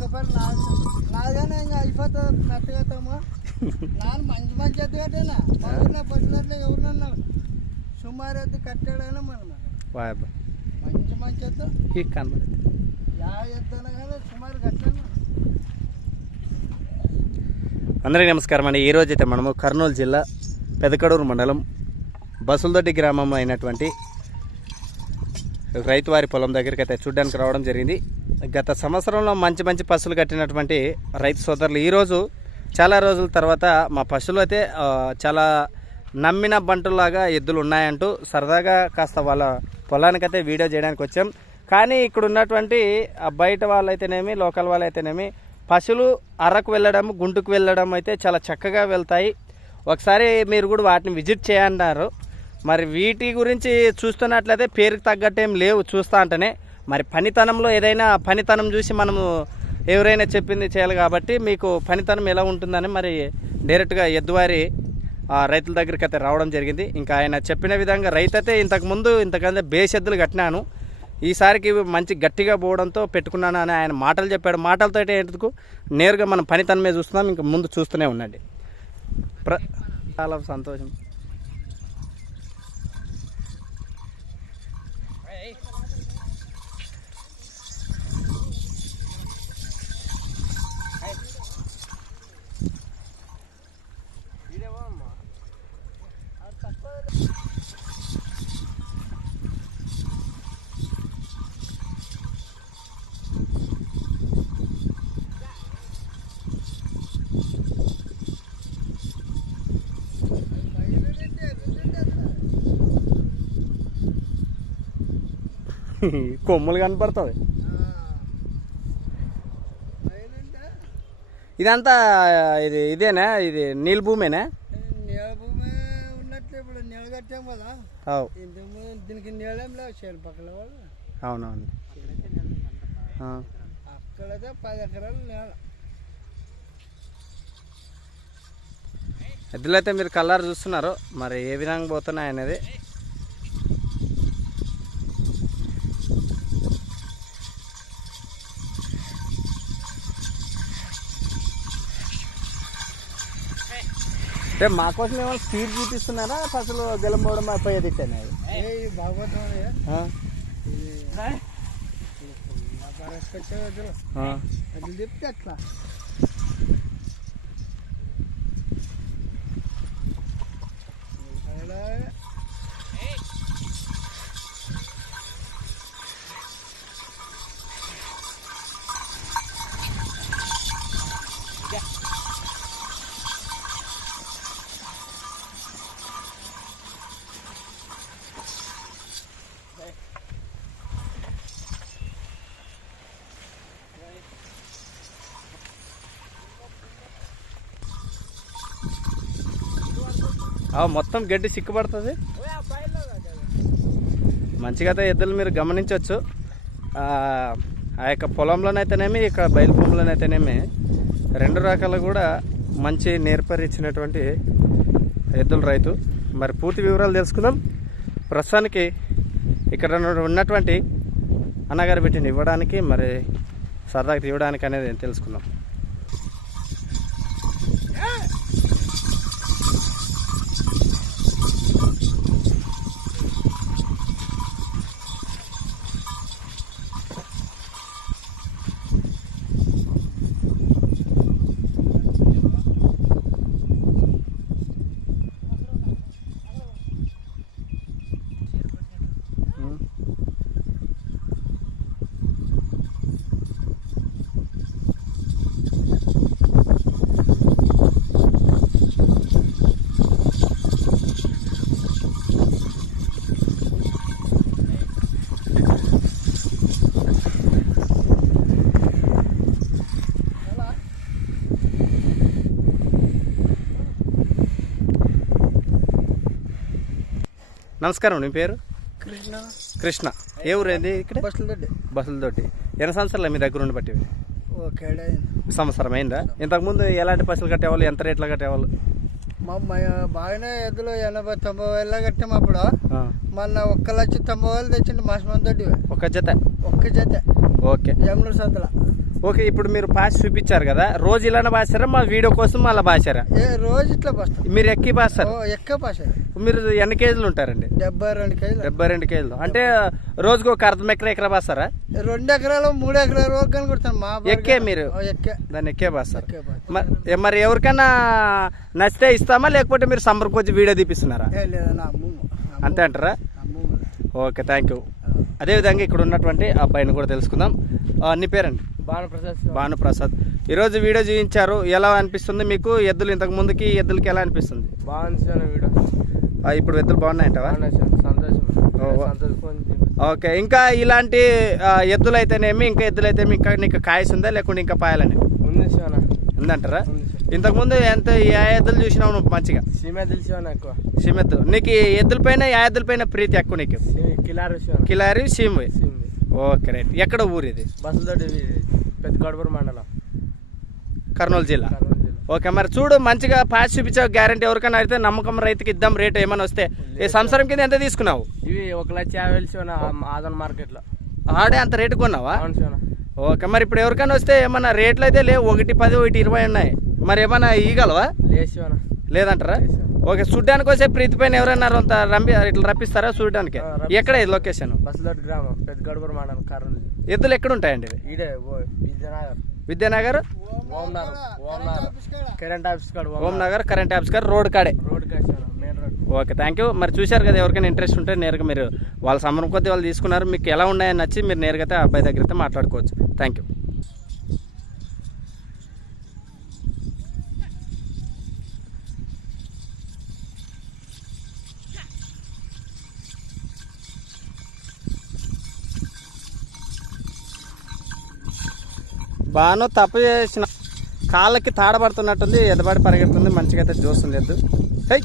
ఒక్కపడి నాలుగానే ఇంకా అయిపోతుంది నట్టుగతామా నాన్న మంచి మంచి ఎద్దు కట్టేనా మా ఊరిలో పశువులట్లో ఎవరినన్నా సుమారు ఎద్దు కట్టాడైనా మనం మంచి మంచి ఎద్దు యా ఎద్దునా కానీ సుమారు కట్టాను. అందరికీ నమస్కారం అండి. ఈరోజు అయితే మనము కర్నూలు జిల్లా పెదకడూరు మండలం బసులదొడ్డి గ్రామం అయినటువంటి రైతువారి పొలం దగ్గరికి అయితే చూడడానికి రావడం జరిగింది. గత సంవత్సరంలో మంచి మంచి పశువులు కట్టినటువంటి రైతు సోదరులు ఈరోజు చాలా రోజుల తర్వాత మా పశువులు అయితే చాలా నమ్మిన బంటులాగా ఎద్దులు ఉన్నాయంటూ సరదాగా కాస్త వాళ్ళ పొలానికైతే వీడియో చేయడానికి వచ్చాం. కానీ ఇక్కడ ఉన్నటువంటి బయట వాళ్ళైతేనేమి లోకల్ వాళ్ళైతేనేమి పశువులు అరకు వెళ్ళడం గుంటుకు వెళ్ళడం అయితే చాలా చక్కగా వెళ్తాయి. ఒకసారి మీరు కూడా వాటిని విజిట్ చేయన్నారు. మరి వీటి గురించి చూస్తున్నట్లయితే పేరుకి తగ్గట్టేం లేవు చూస్తా అంటేనే. మరి పనితనంలో ఏదైనా పనితనం చూసి మనము ఎవరైనా చెప్పింది చేయాలి కాబట్టి మీకు పనితనం ఎలా ఉంటుందని మరి డైరెక్ట్గా ఎద్దువారి రైతుల దగ్గరికి అయితే రావడం జరిగింది. ఇంకా ఆయన చెప్పిన విధంగా రైతు అయితే ఇంతకంటే బేస్ ఎద్దులు కట్టినాను, ఈసారికి మంచి గట్టిగా పోవడంతో పెట్టుకున్నాను అని ఆయన మాటలు చెప్పాడు. మాటలతో ఎందుకు నేరుగా మనం పనితనమే చూస్తున్నాం. ఇంకా ముందు చూస్తూనే ఉండండి. చాలా సంతోషం. కొమ్ములు కనపడుతుంది. ఇదంతా ఇదేనా? ఇది నీళ్ళ భూమేనా? నీళ్ళ భూమి ఉన్నట్లే ఇప్పుడు నీళ్ళు కట్టాం కదా. దీనికి నీళ్ళేం లేవు చేను పక్కల వాళ్ళు. అవునవును. అక్కడైతే 10 ఎకరాలు నేల. ఎద్దులు అయితే మీరు కలర్ చూస్తున్నారు. మరి ఏ విధంగా పోతున్నాయి అనేది అంటే మాకోసం ఏమైనా స్పీడ్ చూపిస్తున్నారా అసలు గెలంపోవడం పోయేది ఇచ్చాను అది చెప్తే అట్లా మొత్తం గడ్డి సిక్కుపడుతుంది. మంచిగా అయితే ఎద్దులు మీరు గమనించవచ్చు. ఆ యొక్క పొలంలోనైతేనేమి ఇక్కడ బయలు భూములోనైతేనేమి రెండు రకాలు కూడా మంచి నేర్పరిచ్చినటువంటి ఎద్దుల రైతు. మరి పూర్తి వివరాలు తెలుసుకుందాం. ప్రస్తుతానికి ఇక్కడ ఉన్నటువంటి అన్నగారు వీటిని ఇవ్వడానికి మరి సరదాగా తీయడానికి అనేది తెలుసుకుందాం. నమస్కారం. నీ పేరు? కృష్ణ. కృష్ణ. ఏ ఊరేది? ఇక్కడ బసులదొడ్డి. ఎన్ని సంవత్సరాలు మీ దగ్గర ఉండి పట్టివి? సంవత్సరం అయిందా? ఇంతకుముందు ఎలాంటి పశువులు కట్టేవాళ్ళు, ఎంత రేట్లో కట్టేవాళ్ళు? బాగానే ఎద్దులు 80-90 వేల కట్టాము అప్పుడు. మొన్న 1,90,000 తెచ్చిండు మాసమంతోటి. ఒక్క జత? ఒక్క జత. ఓకే. జమలూరు సంతల ఓకే, ఇప్పుడు మీరు పాస్ చూపించారు కదా, రోజు ఇలానే బాసారా మా వీడియో కోసం అలా బాసారా? రోజు ఇట్లా బస్తాం. మీరు ఎక్కి బాస్తారు? ఎక్క బాసారు. మీరు ఎన్ని కేజీలు ఉంటారండి? 72 కేజీలు. 72 కేజీలు అంటే రోజుకు ఒక అర్ధం ఎకరా బాస్తారా? 2 ఎకరాలు 3 ఎకరాల వరకు కనుకొడతాను. మా ఎక్కే మీరు దాన్ని ఎక్కే బాస్తారు. మరి ఎవరికైనా నచ్చితే ఇస్తామా, లేకపోతే మీరు సమ్మర్కి వచ్చి వీడియో తీపిస్తున్నారా? అంతే అంటారా? Okay, thank you. అదేవిధంగా ఇక్కడ ఉన్నటువంటి అబ్బాయిని కూడా తెలుసుకుందాం. నీ పేరండి? భానుప్రసాద్. ఈరోజు వీడియో చూపించారు, ఎలా అనిపిస్తుంది మీకు? ఎద్దులు ఇంతకు ముందుకి ఎద్దులకి ఎలా అనిపిస్తుంది? ఇప్పుడు ఎద్దులు బాగున్నాయంటవా? ఓకే, ఇంకా ఇలాంటి ఎద్దులు అయితేనేమి, ఇంకా ఎద్దులు అయితే ఇంకా నీకు కాయసుందా లేకుంటే ఇంకా పాయాలని ఉందంటారా? ఇంతకుముందు ఏ ఎద్దులు చూసినావు నువ్వు మంచిగా? సీమెద్దు. నీకు ఎద్దుల పైన ఏ ఎద్దుల పైన ప్రీతి ఎక్కువ నీకు? కిలారి, సీమ. Okay, right. ఎక్కడ ఊరు ఇది? పెద్దగడపూర్ మండలం, కర్నూలు జిల్లా. ఓకే, మరి చూడు మంచిగా పాస్ చూపించావు, గ్యారంటీ. ఎవరికైనా అయితే నమ్మకం రైతుకి ఇద్దాం రేటు ఏమైనా వస్తే. ఈ సంవత్సరం కింద ఎంత తీసుకున్నావు? ఇవి 1,50,000 ఆదన్ మార్కెట్లో. ఆడే అంత రేటు కొన్నావా? ఓకే, మరి ఇప్పుడు ఎవరికైనా వస్తే ఏమన్నా రేట్లు అయితే లేవు, 1,10, 1,20 ఉన్నాయి. మరి ఏమన్నా ఇవ్వగలవా? లేదంటారా? ఓకే, చూడ్డానికి వస్తే ప్రీతి పైన ఎవరైనా ఇట్లా రప్పిస్తారా చూడడానికి? ఎక్కడ ఇది లొకేషన్? బస్సులోటి గ్రామం, పెద్దగడపూర్ మండలం, కర్నూలు. ఎద్దులు ఎక్కడ ఉంటాయండి? విద్యానగర్ కరెంట్ ఆఫీస్ కాడ, ఓంనగర్ కరెంట్ ఆఫీస్ కాడ, రోడ్ కాడే. Main road. Okay, thank you. మరి చూశారు కదా, ఎవరికైనా ఇంట్రెస్ట్ ఉంటే నేరుగా మీరు వాళ్ళ సంబరం కొద్దీ వాళ్ళు తీసుకున్నారు, మీకు ఎలా ఉన్నాయని నచ్చి మీరు నేరుగా అయితే అబ్బాయి దగ్గర అయితే మాట్లాడుకోవచ్చు. Thank you. బాను తప్పు చేసిన కాళ్ళకి తాడబడుతున్నట్టుంది, ఎదబడి పరిగెడుతుంది, మంచిగా అయితే చూస్తుంది ఎద్దు. హై